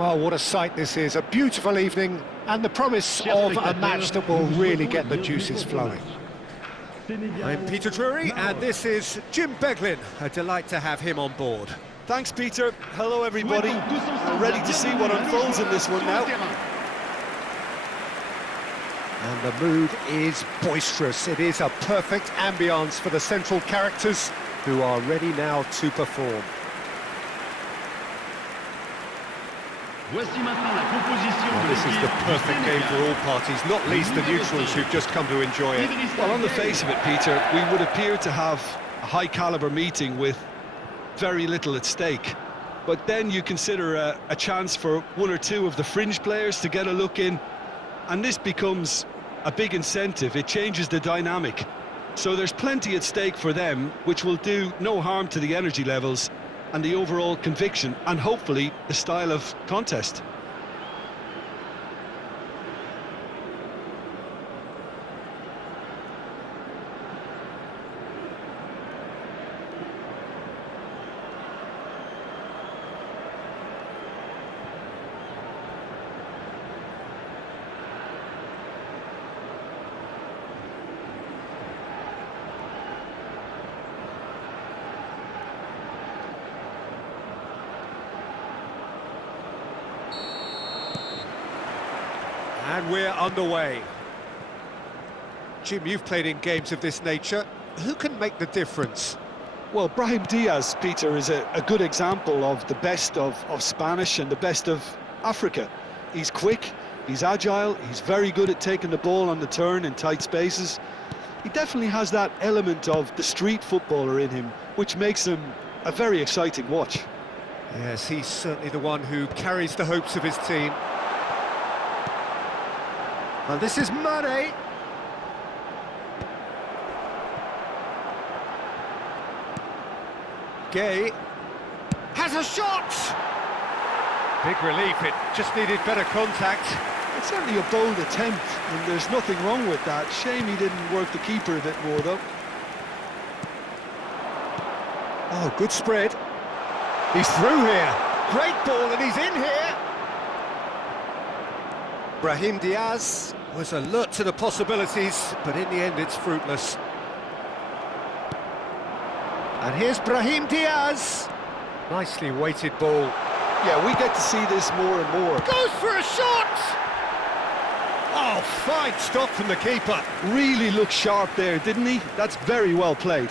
Well, what a sight this is. A beautiful evening and the promise of a match that will really get the juices flowing. I'm Peter Drury and this is Jim Beglin. A delight to have him on board. Thanks, Peter. Hello, everybody. I'm ready to see what unfolds in this one now. And the mood is boisterous. It is a perfect ambience for the central characters who are ready now to perform. Voici maintenant la composition de This is the perfect game for all parties, not least the neutrals who've just come to enjoy it. Well, on the face of it, Peter, we would appear to have a high-caliber meeting with very little at stake. But then you consider a chance for one or two of the fringe players to get a look in, and this becomes a big incentive. It changes the dynamic. So there's plenty at stake for them, which will do no harm to the energy levels and the overall conviction, and hopefully the style of contest. And we're underway. Jim, you've played in games of this nature. Who can make the difference? Well, Brahim Diaz, Peter, is a good example of the best of Spanish and the best of Africa. He's quick, he's agile, he's very good at taking the ball on the turn in tight spaces. He definitely has that element of the street footballer in him, which makes him a very exciting watch. Yes, he's certainly the one who carries the hopes of his team. And this is Mane. Gay has a shot! Big relief, it just needed better contact. It's certainly a bold attempt, and there's nothing wrong with that. Shame he didn't work the keeper a bit more, though. Oh, good spread. He's through here. Great ball, and he's in here. Brahim Diaz was alert to the possibilities, but in the end it's fruitless. And here's Brahim Diaz. Nicely weighted ball. Yeah, we get to see this more and more. Goes for a shot! Oh, fine stop from the keeper. Really looked sharp there, didn't he? That's very well played.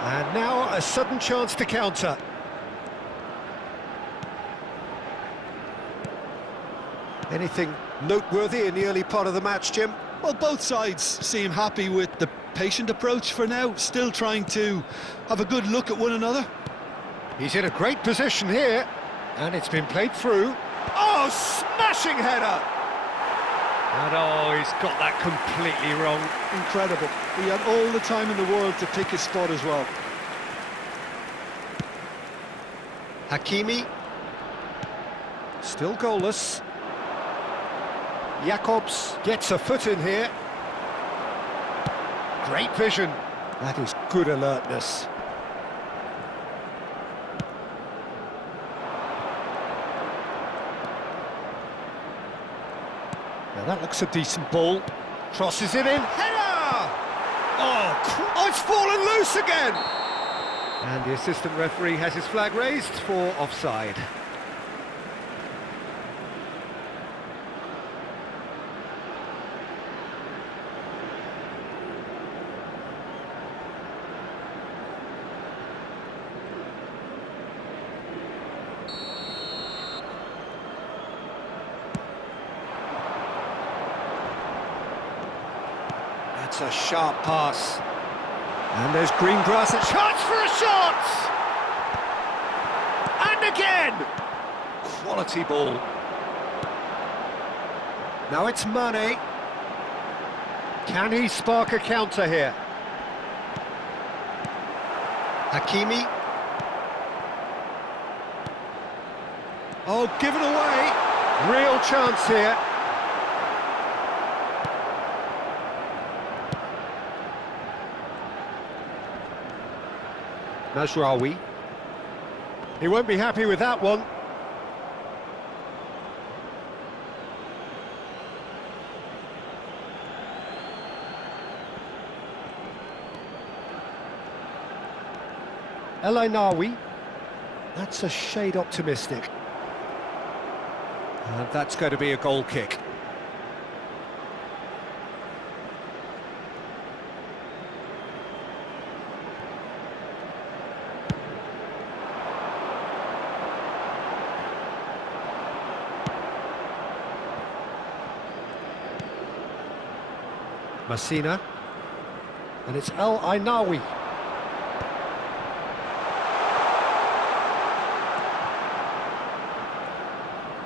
And now a sudden chance to counter. Anything noteworthy in the early part of the match, Jim? Well, both sides seem happy with the patient approach for now, still trying to have a good look at one another. He's in a great position here, and it's been played through. Oh, smashing header! And oh, he's got that completely wrong. Incredible. He had all the time in the world to pick his spot as well. Hakimi. Still goalless. Jacobs gets a foot in here. Great vision. That is good alertness. Now that looks a decent ball. Crosses it in. Header! Oh, it's fallen loose again! And the assistant referee has his flag raised for offside. That's a sharp pass. And there's green grass, a chance for a shot! And again! Quality ball. Now it's Mane. Can he spark a counter here? Hakimi. Oh, given away. Real chance here. Mazraoui. He won't be happy with that one. El Ainaoui. That's a shade optimistic. And that's going to be a goal kick. Messina. And it's El Ainaoui.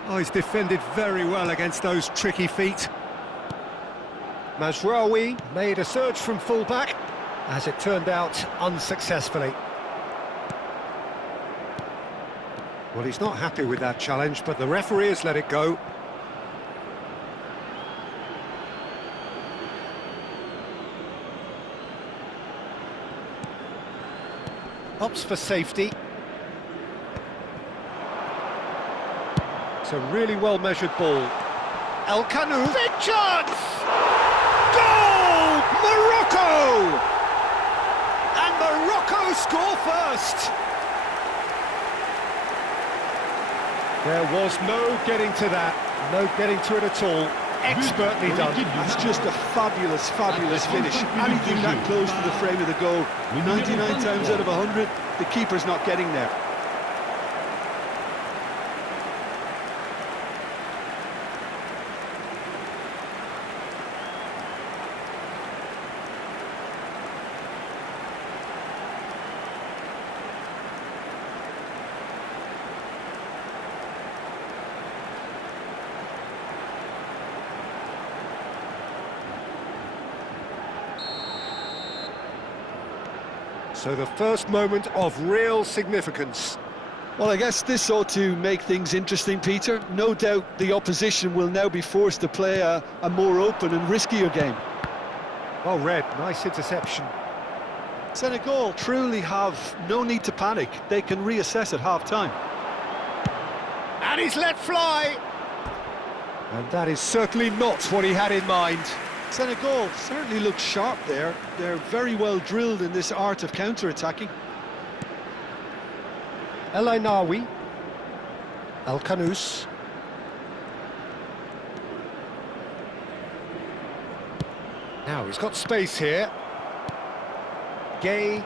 Oh, he's defended very well against those tricky feet. Mazraoui made a surge from full-back, as it turned out unsuccessfully. Well, he's not happy with that challenge, but the referee has let it go. Opts for safety. It's a really well-measured ball. El Kanu, big chance! Goal! Morocco! And Morocco score first! There was no getting to that, no getting to it at all. Expertly done. That's just a fabulous, fabulous finish. Anything that close to the frame of the goal, 99 times out of 100, the keeper's not getting there. So the first moment of real significance. Well, I guess this ought to make things interesting, Peter. No doubt the opposition will now be forced to play a more open and riskier game. Well read, nice interception. Senegal truly have no need to panic. They can reassess at half-time. And he's let fly! And that is certainly not what he had in mind. Senegal certainly look sharp there. They're very well drilled in this art of counter-attacking. El Ainaoui. El Kanous. Now he's got space here. Gay.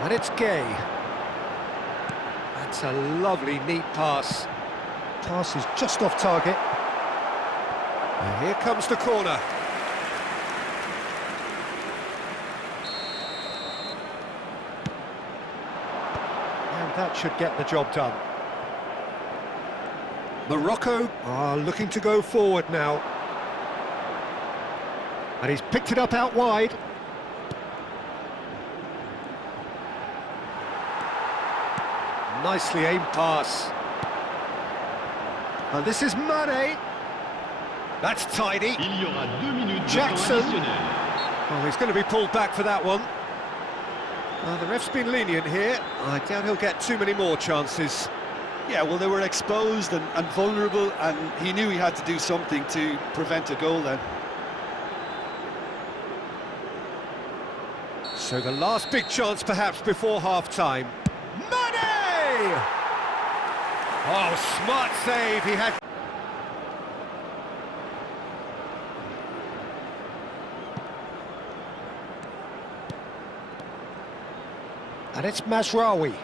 And it's Gay. That's a lovely, neat pass. Pass is just off target. And here comes the corner. And that should get the job done. Morocco are looking to go forward now. And he's picked it up out wide. Nicely aimed pass. And this is Mane. That's tidy. Il y aura 2 minutes Jackson. de temps additionnel. Oh, he's going to be pulled back for that one. The ref's been lenient here. I doubt he'll get too many more chances. Yeah, well, they were exposed and vulnerable, and he knew he had to do something to prevent a goal then. So the last big chance perhaps before half-time. Mane! Oh, smart save, he had... And it's Mazraoui.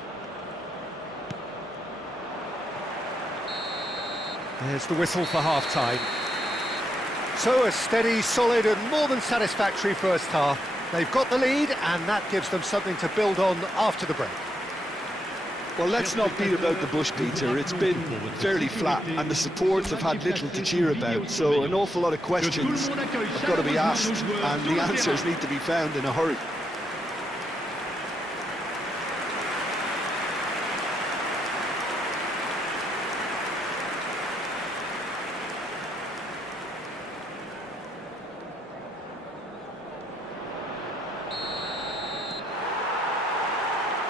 There's the whistle for half-time. So a steady, solid and more than satisfactory first half. They've got the lead and that gives them something to build on after the break. Well, let's not beat about the bush, Peter. It's been fairly flat, and the supports have had little to cheer about, so an awful lot of questions have got to be asked, and the answers need to be found in a hurry.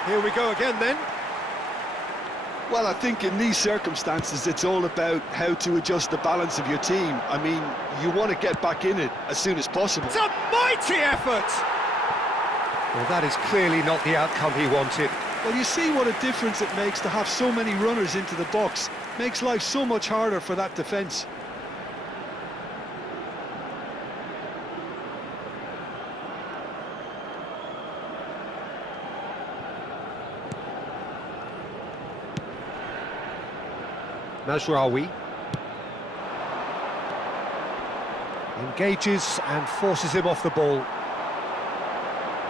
Here we go again then. Well, I think in these circumstances, it's all about how to adjust the balance of your team. I mean, you want to get back in it as soon as possible. It's a mighty effort! Well, that is clearly not the outcome he wanted. Well, you see what a difference it makes to have so many runners into the box. Makes life so much harder for that defence. Mazraoui engages and forces him off the ball.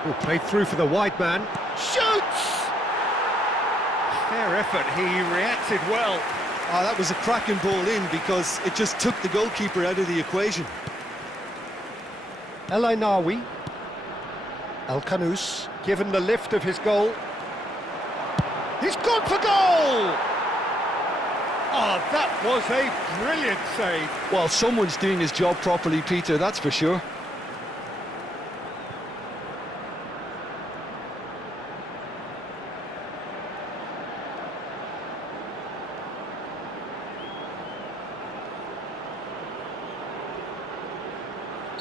Oh, played through for the wide man. Shoots! Fair effort, he reacted well. That was a cracking ball in because it just took the goalkeeper out of the equation. El Ainawi. El Kanous, given the lift of his goal. He's gone for goal! Oh, that was a brilliant save. Well, someone's doing his job properly, Peter, that's for sure.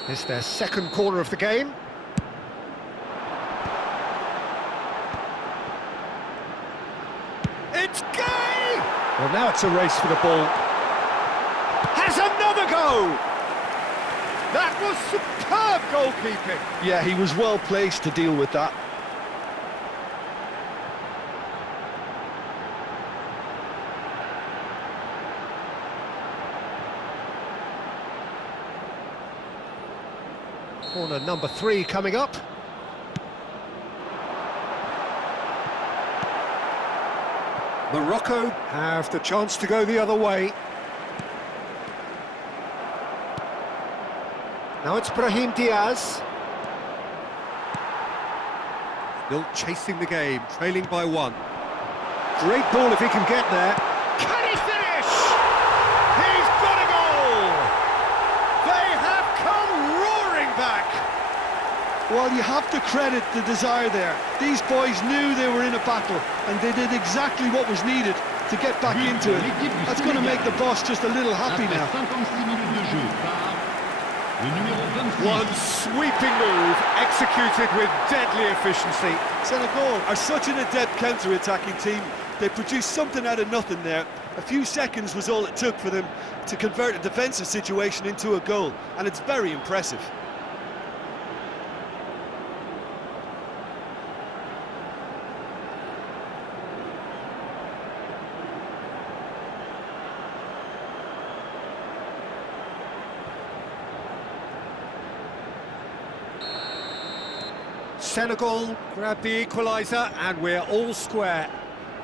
It's their second corner of the game. It's gay! Well, now it's a race for the ball. Has another go! That was superb goalkeeping. Yeah, he was well placed to deal with that. Corner number 3 coming up. Morocco have the chance to go the other way. Now it's Brahim Diaz. Still chasing the game, trailing by 1. Great ball if he can get there. Can he finish? He's got a goal! They have come roaring back! Well, you have to credit the desire there. These boys knew they were in a battle, and they did exactly what was needed to get back into it. That's going to make the boss just a little happy now. One sweeping move, executed with deadly efficiency. Senegal are such an adept counter-attacking team. They produced something out of nothing there. A few seconds was all it took for them to convert a defensive situation into a goal, and it's very impressive. Senegal grab the equaliser and we're all square.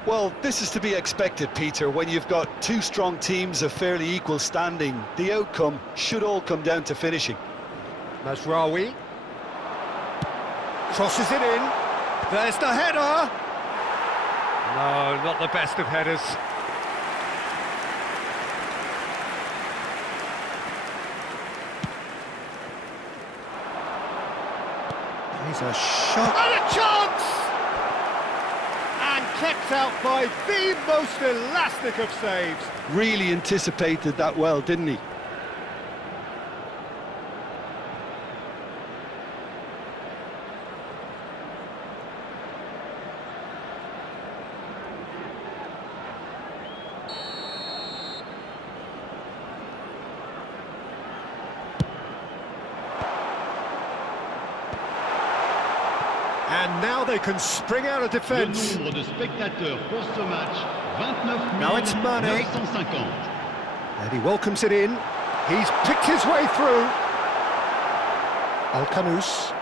Well, this is to be expected, Peter, when you've got two strong teams of fairly equal standing. The outcome should all come down to finishing. Mazraoui crosses it in. There's the header. No, not the best of headers. Here's a shot. And a chance! And kept out by the most elastic of saves. Really anticipated that well, didn't he? And now they can spring out of defence. Le nombre de spectateurs pour ce match, 29 Now it's Mane. 950. And he welcomes it in. He's picked his way through. Al Kanous.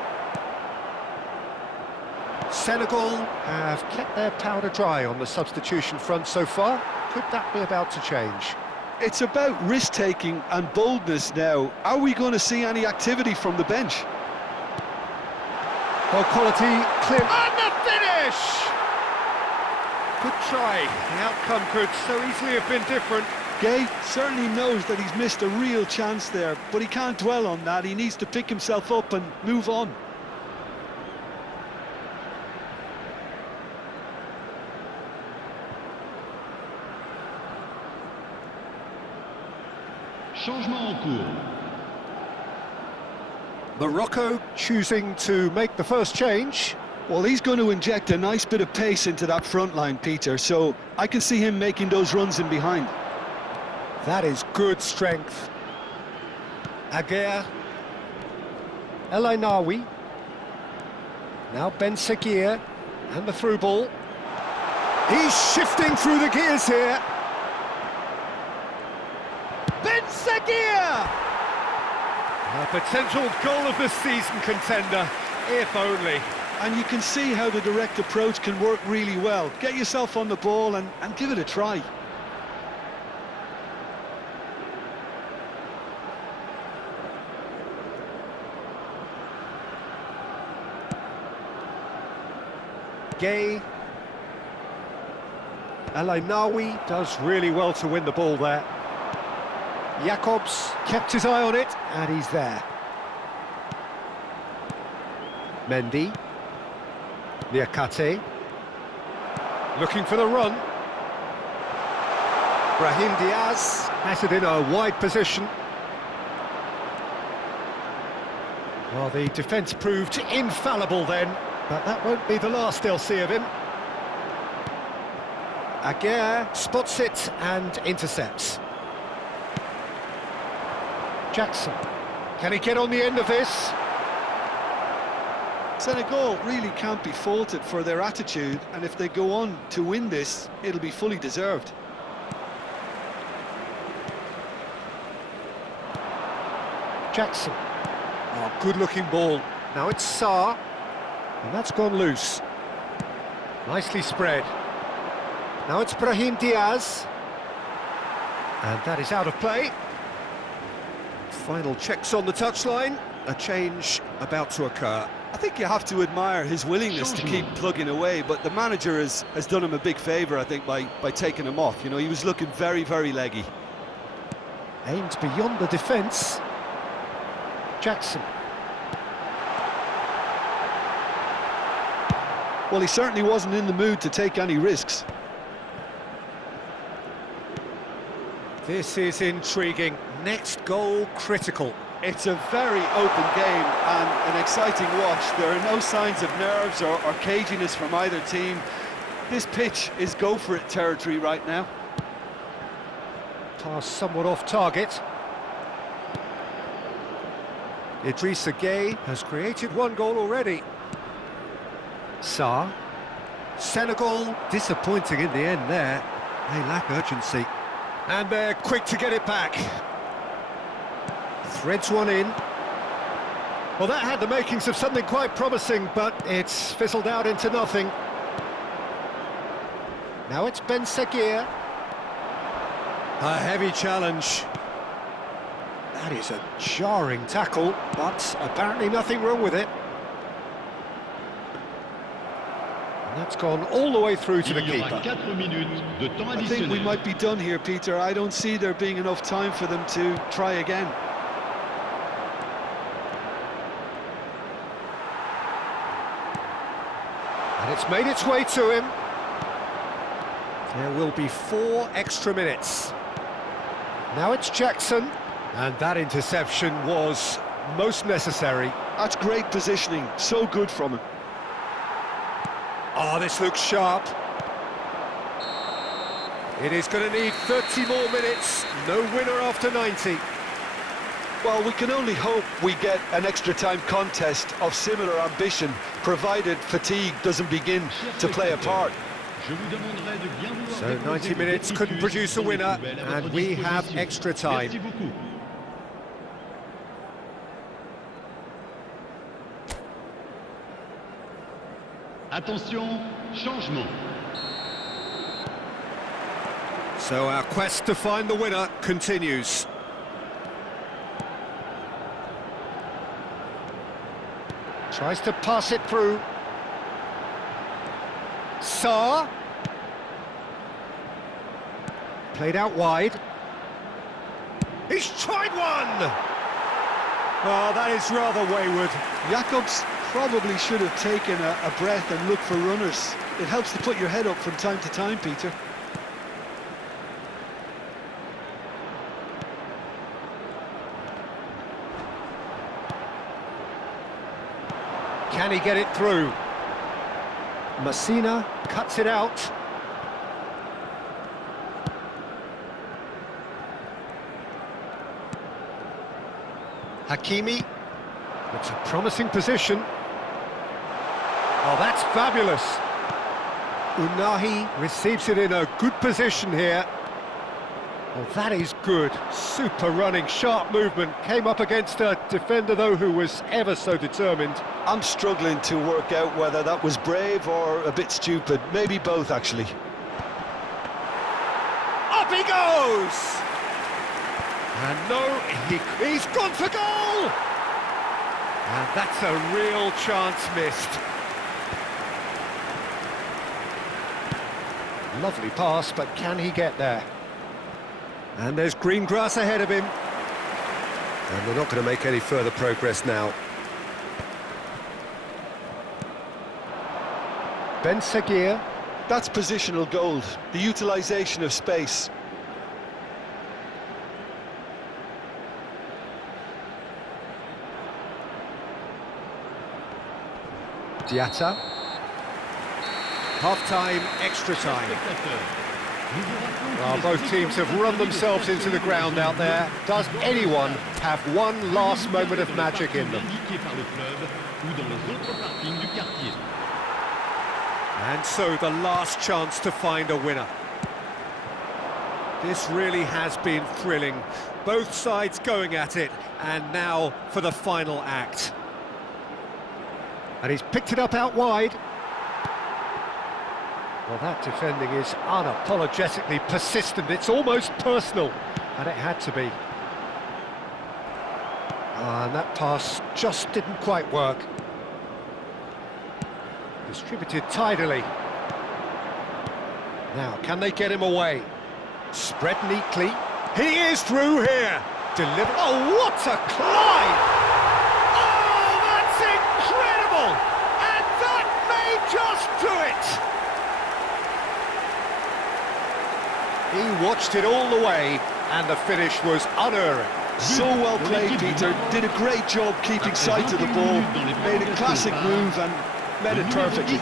Senegal have kept their powder dry on the substitution front so far. Could that be about to change? It's about risk-taking and boldness now. Are we going to see any activity from the bench? Well, quality, clear, and the finish! Good try. The outcome could so easily have been different. Gay certainly knows that he's missed a real chance there, but he can't dwell on that. He needs to pick himself up and move on. Changement en cours. Morocco choosing to make the first change. Well, he's going to inject a nice bit of pace into that front line, Peter, so I can see him making those runs in behind. That is good strength. Aguirre. El Ainaoui. Now Ben Seguir. And the through ball. He's shifting through the gears here. Ben Seguir! A potential goal of the season contender, if only. And you can see how the direct approach can work really well. Get yourself on the ball and give it a try. Gay. El Ainaoui does really well to win the ball there. Jacobs kept his eye on it, and he's there. Mendy. Niakate. Looking for the run. Brahim Diaz has it in a wide position. Well, the defence proved infallible then, but that won't be the last they'll see of him. Aguirre spots it and intercepts. Jackson, can he get on the end of this? Senegal really can't be faulted for their attitude, and if they go on to win this, it'll be fully deserved. Jackson. Oh, good-looking ball. Now it's Sarr, and that's gone loose. Nicely spread. Now it's Brahim Diaz, and that is out of play. Final checks on the touchline. A change about to occur. I think you have to admire his willingness to keep plugging away, but the manager has done him a big favour, I think, by taking him off. You know, he was looking very, very leggy. Aimed beyond the defence. Jackson. Well, he certainly wasn't in the mood to take any risks. This is intriguing. Next goal critical. It's a very open game and an exciting watch. There are no signs of nerves or caginess from either team. This pitch is go-for-it territory right now. Pass somewhat off target. Idrissa Gueye has created one goal already. Sarr. Senegal disappointing in the end there. They lack urgency. And they're quick to get it back. Threads one in. Well, that had the makings of something quite promising, but it's fizzled out into nothing. Now it's Ben Seguir. A heavy challenge. That is a jarring tackle, but apparently nothing wrong with it. And that's gone all the way through to the keeper. I think we might be done here, Peter. I don't see there being enough time for them to try again. And it's made its way to him. There will be 4 extra minutes. Now it's Jackson. And that interception was most necessary. That's great positioning. So good from him. Oh, this looks sharp. It is going to need 30 more minutes. No winner after 90. Well, we can only hope we get an extra time contest of similar ambition, provided fatigue doesn't begin to play a part. So 90 minutes couldn't produce a winner, and we have extra time. Attention, changement. So our quest to find the winner continues. Tries to pass it through. Sarr. Played out wide. He's tried one! Oh, that is rather wayward. Jacobs probably should have taken a breath and looked for runners. It helps to put your head up from time to time, Peter. Can he get it through? Messina cuts it out. Hakimi. It's a promising position. Oh, that's fabulous. Unahi receives it in a good position here. Oh, that is good. Super running, sharp movement. Came up against a defender, though, who was ever so determined. I'm struggling to work out whether that was brave or a bit stupid. Maybe both, actually. Up he goes! And no, he's gone for goal! And that's a real chance missed. Lovely pass, but can he get there? And there's green grass ahead of him. And they're not going to make any further progress now. Ben Seguir. That's positional gold, the utilisation of space. Diatta. Half-time, extra time. Well, both teams have run themselves into the ground out there. Does anyone have one last moment of magic in them? And so the last chance to find a winner. This really has been thrilling. Both sides going at it, and now for the final act. And he's picked it up out wide. Well, that defending is unapologetically persistent. It's almost personal, and it had to be. And that pass just didn't quite work. Distributed tidily. Now, can they get him away? Spread neatly. He is through here. Deliver. Oh, what a climb! Oh, that's incredible! And that may just do it! He watched it all the way, and the finish was unerring. So well played, Peter. Did a great job keeping sight of the ball. Made a classic move and met it perfectly.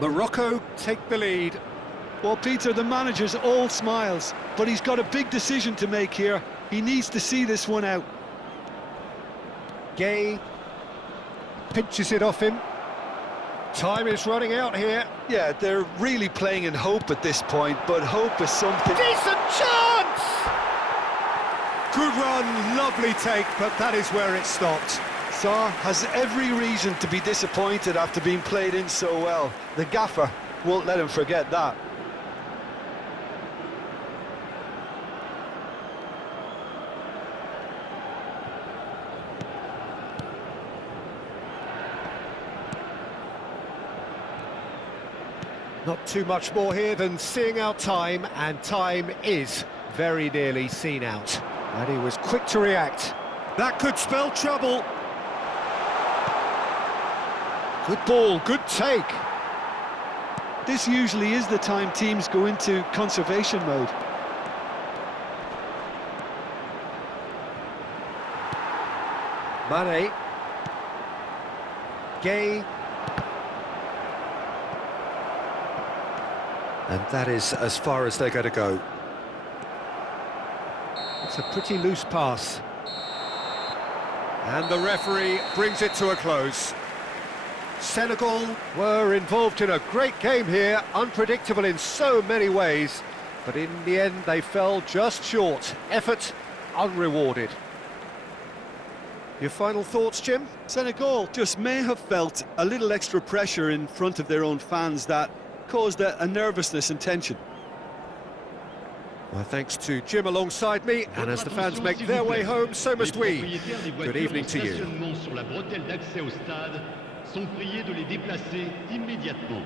Morocco take the lead. Well, Peter, the manager's all smiles, but he's got a big decision to make here. He needs to see this one out. Gay pinches it off him. Time is running out here. Yeah, they're really playing in hope at this point, but hope is something... Decent chance! Good run, lovely take, but that is where it stopped. Sarr has every reason to be disappointed after being played in so well. The gaffer won't let him forget that. Not too much more here than seeing out time, and time is very nearly seen out. And he was quick to react. That could spell trouble. Good ball, good take. This usually is the time teams go into conservation mode. Mane. Gay. And that is as far as they're going to go. It's a pretty loose pass. And the referee brings it to a close. Senegal were involved in a great game here, unpredictable in so many ways, but in the end they fell just short. Effort unrewarded. Your final thoughts, Jim? Senegal just may have felt a little extra pressure in front of their own fans that caused a nervousness and tension. Well, thanks to Jim alongside me, and as the fans make their way home, so must we. Good evening to you. Sur la bretelle d'accès au stade sont priés de les déplacer immédiatement.